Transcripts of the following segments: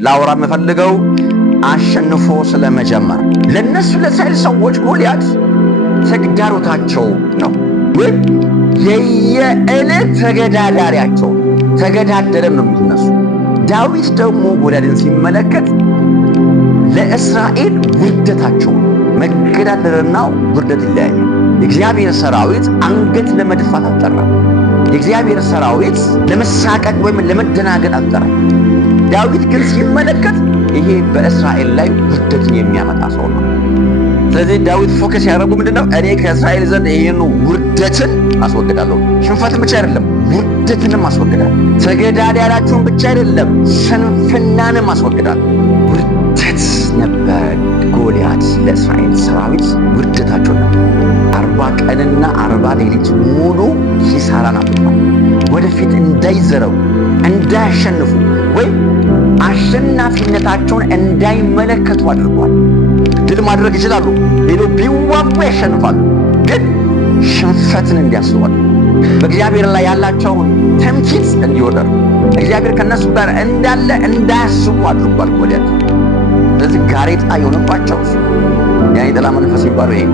ላወራ የምፈልገው አሸንፎ ስለመጀመር ለነሱ ለእስራኤል ሰዎች ጎልያድ ተግዳሮታቸው ነው ወይ የየዕለት ተገዳዳሪያቸው ተገዳደረም ነው የሚነሱ። ዳዊት ደግሞ ጎልያድን ሲመለከት ለእስራኤል ውርደታቸው መገዳደርና ውርደት ይለያያል። የእግዚአብሔር ሰራዊት አንገት ለመድፋት አልጠራም። የእግዚአብሔር ሰራዊት ለመሳቀቅ ወይም ለመደናገጥ አልጠራም። ዳዊት ግን ሲመለከት ይሄ በእስራኤል ላይ ውርደትን የሚያመጣ ሰው ነው። ስለዚህ ዳዊት ፎከስ ያደረጉ ምንድነው? እኔ ከእስራኤል ዘንድ ይሄን ውርደትን አስወግዳለሁ። ሽንፈትን ብቻ አይደለም ውርደትንም አስወግዳለሁ። ተገዳዳሪያችሁን ብቻ አይደለም ስንፍናንም አስወግዳለሁ። ውርደት ነበር ጎልያድ ለእስራኤል ሰራዊት ውርደታቸው ነበር። 40 ቀንና 40 ሌሊት ሙሉ ኪሳራን አጥቷል። ወደፊት እንዳይዘረው እንዳያሸንፉ ወይም አሸናፊነታቸውን እንዳይመለከቱ አድርጓል። ድል ማድረግ ይችላሉ፣ ሄዶ ቢዋጉ ያሸንፋሉ። ግን ሽንፈትን እንዲያስባሉ በእግዚአብሔር ላይ ያላቸውን ትምክህት እንዲወደሩ እግዚአብሔር ከነሱ ጋር እንዳለ እንዳያስቡ አድርጓል ጎልያድ። ስለዚህ ጋሬጣ የሆነባቸው የዓይነ ጥላ መንፈስ የሚባለው ይሄ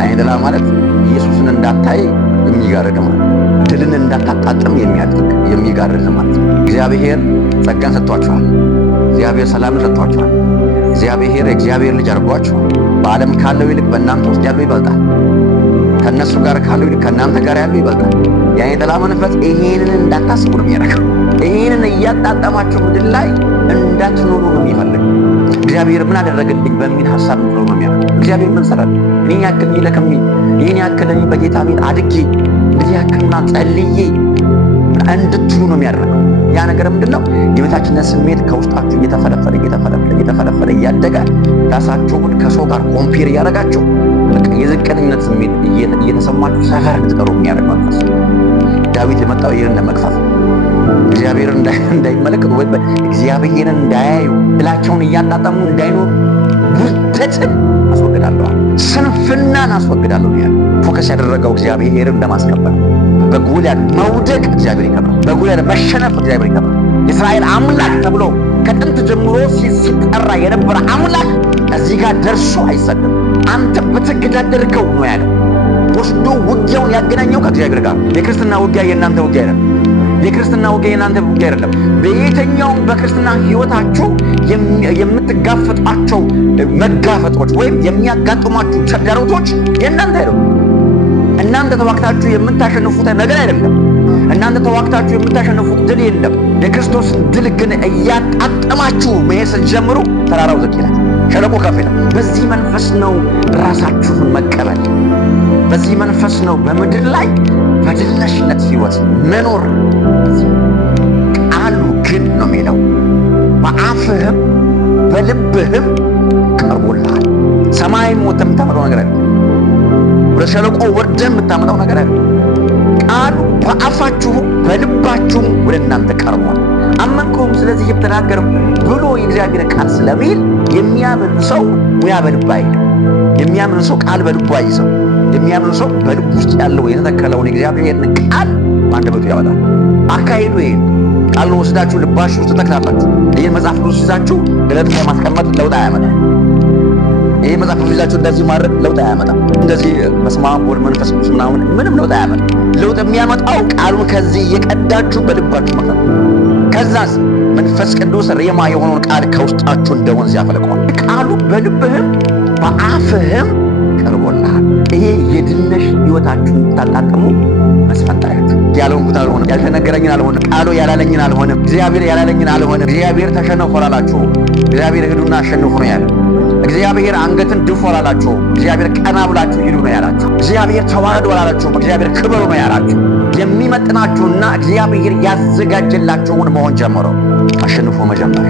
ዓይነ ጥላ ማለት ኢየሱስን እንዳታይ የሚጋርድ ማለት፣ ድልን እንዳታጣጥም የሚያደርግ የሚጋርድ ማለት። እግዚአብሔር ጸጋን ሰጥቷቸዋል። እግዚአብሔር ሰላምን ሰጥቷቸዋል። እግዚአብሔር ልጅ አድርጓቸዋል። በዓለም ካለው ይልቅ በእናንተ ውስጥ ያለው ይበልጣል። ከእነሱ ጋር ካለው ይልቅ ከእናንተ ጋር ያለው ይበልጣል። የዓይነ ጥላ መንፈስ ይሄንን እንዳታስቡ ነው የሚያደርገው። ይሄንን እያጣጣማችሁ ምድር ላይ እንዳትኖሩ ነው የሚፈልግ። እግዚአብሔር ምን አደረገልኝ በሚል ሐሳብ ነው የሚያደርገው። እግዚአብሔር ምን ሰራል? እኔን ያክል ይለከም ይሄን ያክል በጌታ ቤት አድጌ እንደዚህ ያክልና ጸልዬ እንድትሉ ነው የሚያደርገው። ያ ነገር ምንድነው? የበታችነት ስሜት ከውስጣችሁ እየተፈለፈለ እያደገ ራሳችሁን ከሰው ጋር ኮምፔር እያደረጋችሁ በቃ የዝቅተኝነት ስሜት እየተሰማችሁ ሰፈር እንድትቀሩ የሚያደርግ መንፈስ። ዳዊት የመጣው ይሄን ለመግፋት እግዚአብሔርን እንዳይመለከቱ ወይ እግዚአብሔርን እንዳያዩ ጥላቸውን እያጣጣሙ እንዳይኖሩ ውርደትን አስወግዳለሁ፣ ስንፍናን አስወግዳለሁ ነው ያለው። ፎከስ ያደረገው እግዚአብሔርን ለማስከበር። በጎልያድ መውደቅ እግዚአብሔር ይከብራል። በጎልያድ መሸነፍ እግዚአብሔር ይከብራል። የእስራኤል አምላክ ተብሎ ከጥንት ጀምሮ ሲጠራ የነበረ አምላክ እዚህ ጋር ደርሶ አይሰደም። አንተ በተገዳደርከው ነው ያለው። ወስዶ ውጊያውን ያገናኘው ከእግዚአብሔር ጋር። የክርስትና ውጊያ የእናንተ ውጊያ አይደለም። የክርስትና ውጊያ የእናንተ ውጊያ አይደለም። በየትኛውም በክርስትና ሕይወታችሁ የምትጋፈጧቸው መጋፈጦች ወይም የሚያጋጥሟችሁ ተግዳሮቶች የእናንተ አይደለም። እናንተ ተዋክታችሁ የምታሸንፉት ነገር አይደለም። እናንተ ተዋክታችሁ የምታሸንፉት ድል የለም። የክርስቶስ ድል ግን እያጣጠማችሁ መሄድ ስትጀምሩ ተራራው ዝቅ ይላል፣ ሸለቆ ከፍ ይላል። በዚህ መንፈስ ነው ራሳችሁን መቀበል። በዚህ መንፈስ ነው በምድር ላይ በድልነሽነት ሕይወት መኖር። ቃሉ ግን ነው የሚለው በአፍህም በልብህም ቀርቦልሃል። ሰማይም ወጥተህ የምታመጣው ነገር አይደለም። ወደ ሸለቆ ወርደህ የምታመጣው ነገር አይደለም። ቃሉ በአፋችሁም በልባችሁም ወደ እናንተ ቀርቧል። አመንከውም ስለዚህ የተናገርም ብሎ የእግዚአብሔር ቃል ስለሚል የሚያምን ሰው ሙያ በልቡ አይልም። የሚያምን ሰው ቃል በልቡ አይይዘው። የሚያምን ሰው በልቡ ውስጥ ያለው የተተከለውን የእግዚአብሔርን ቃል በአንደበቱ ያወጣል። አካሄዱ ይሄን ቃል ወስዳችሁ ልባችሁ ውስጥ ተተክላላችሁ። ይህን መጽሐፍ ቅዱስ ይዛችሁ ገለጥ ማስቀመጥ ለውጥ አያመጣም። ይሄ መጽሐፍ ቅዱስ ይዛችሁ እንደዚህ ማድረግ ለውጥ አያመጣም። እንደዚህ በስመ አብ ወወልድ ወመንፈስ ቅዱስ ምናምን ምንም ለውጥ አያመጣም። ለውጥ የሚያመጣው ቃሉን ከዚህ እየቀዳችሁ በልባችሁ መክተት። ከዛስ መንፈስ ቅዱስ ሬማ የሆነውን ቃል ከውስጣችሁ እንደ ወንዝ ያፈልቀዋል። ቃሉ በልብህም በአፍህም ቀርቦልሃል። ይሄ የድልነሽ ሕይወታችሁን ታጣጥሙ መስፈንጠሪያችሁ። ያልሆንኩት አልሆነም፣ ያልተነገረኝን አልሆነም፣ ቃሉ ያላለኝን አልሆነም፣ እግዚአብሔር ያላለኝን አልሆነም። እግዚአብሔር ተሸነፉ አላላችሁ፣ እግዚአብሔር ሂዱና አሸንፉ ነው ያለ። እግዚአብሔር አንገትን ድፉ አላላችሁ፣ እግዚአብሔር ቀና ብላችሁ ሂዱ ነው ያላችሁ። እግዚአብሔር ተዋረዱ አላላችሁም፣ እግዚአብሔር ክበሩ ነው ያላችሁ። የሚመጥናችሁና እግዚአብሔር ያዘጋጀላችሁን መሆን ጀምሮ አሸንፎ መጀመር